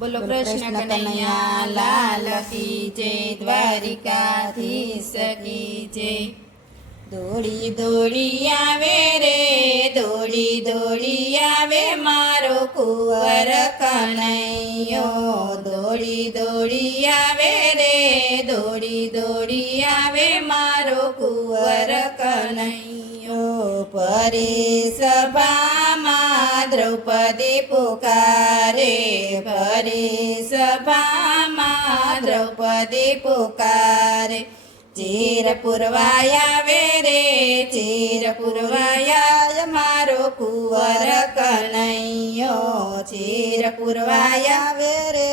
બોલો કૃષ્ણ કનૈયા લાલ કી જય, દ્વારિકાધીશ કી જય। દોડી દોડી આવે રે, દોડી દોડી આવે મારો કુંવર કનૈયો। દોડી દોડી આવે રે, દોડી દોડી આવે મારો કુંવર કનૈયો। પરી સભામાં દ્રૌપદી પુકારે, પરી સભામાં દ્રૌપદી પુકારે। ચીર પુરવાયા વે રે, ચીર પુરવાયા મારો કુંવર કનૈયો। ચીર પુરવાયા વે રે,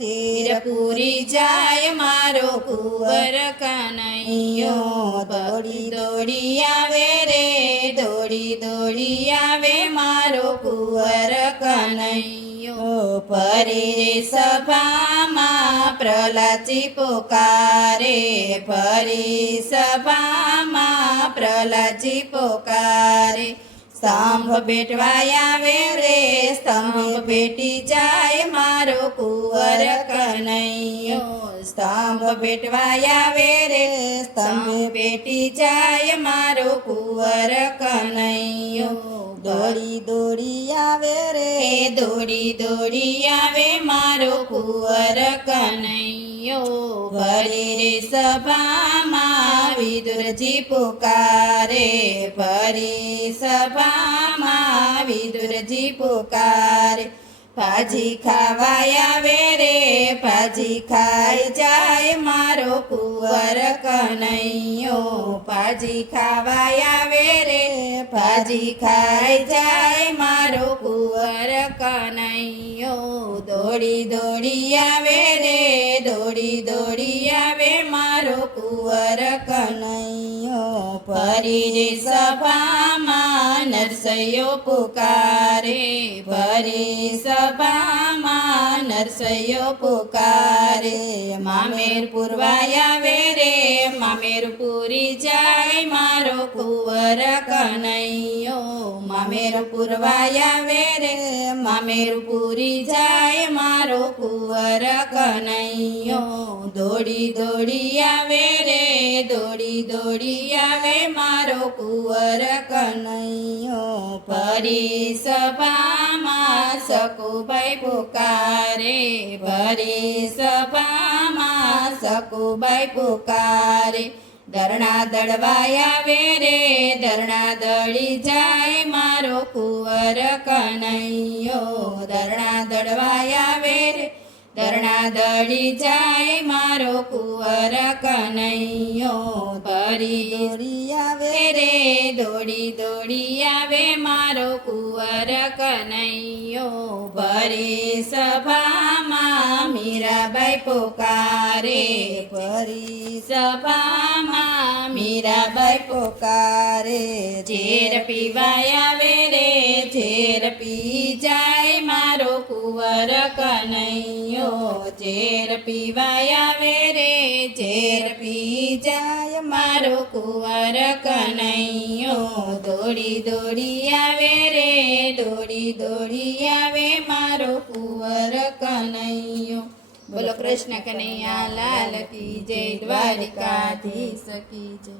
ચીર પૂરી જાય મારો કુંવર કનૈયો। દોડી દોડી આવે રે, દોડી દોડી આવે મારો કુંવર કનૈયો। પરી સભામાં પ્રહલાદજી પુકારે, પરી સભામાં પ્રહલાદજી પુકારે। સ્તંભ બેટવાયા આવે રે, સ્તંભ બેટી જાય મારો કુંવર કનૈયો। સ્તંભ બેટવાયા આવે રે, સ્તંભ બેટી જાય મારો કુંવર કનૈયો। દોડી દોડી આવે રે, દોડી દોડી આવે મારો કુંવર કનૈયો। ભરી રે સભામાં વિદુરજી પુકારે, ભરી સભામાં વિદુરજી પુકારે। ભાજી ખાવાય આવે રે, ભાજી ખાઈ જાય મારો કુંવર કનૈયો। ભાજી ખાવાય આવે રે, ભાજી ખાઈ જાય મારો કુંવર કનૈયો। દોડી દોડી આવે રે, દોડી દોડી આવે મારો કુંવર કનૈયો। ભરી રે સભામાં નરસૈયો પુકારે, ભરી સભામાં નરસૈયો પુકારે। મામેર પુરવાયા આવે રે, મામેર પૂરી જાય મારો કુંવર કનૈયો। મામેર પુરવાયા આવે રે, મામેર પૂરી જાય મારો કુંવર કનૈયો। દોડી દોડી આવે રે, દોડી દોડી આવે મારો કુંવર કનૈયો। પરી સભામાં સકુબાઈ પુકારે, પરી સભામાં સકુબાઈ પુકારે। ધરણા દળવાય આવે રે, ધરણા દળી જાય મારો કુંવર કનૈયો। ધરણા દળવાય આવે રે, ધરણા દળી જાય મારો કુંવર કનૈયો। ભરી દોડી આવે રે, દોડી દોડી આવે મારો કુંવર કનૈયો। ભરી સભામાં મીરાબાઈ પુકારે, ભરી સભામાં મીરાબાઈ પુકારે। ઝેર પીવાય આવે રે, ઝેર પી જાય મારો કુંવર કનૈયો। ઝેર પીવાય આવે રે, ઝેર પી જાય મારો કુંવર કનૈયો। દોડી દોડી આવે રે, દોડી દોડી આવે મારો કુંવર કનૈયો। બોલો કૃષ્ણ કનૈયા લાલ કી જય, દ્વારિકાધીશ કી જય।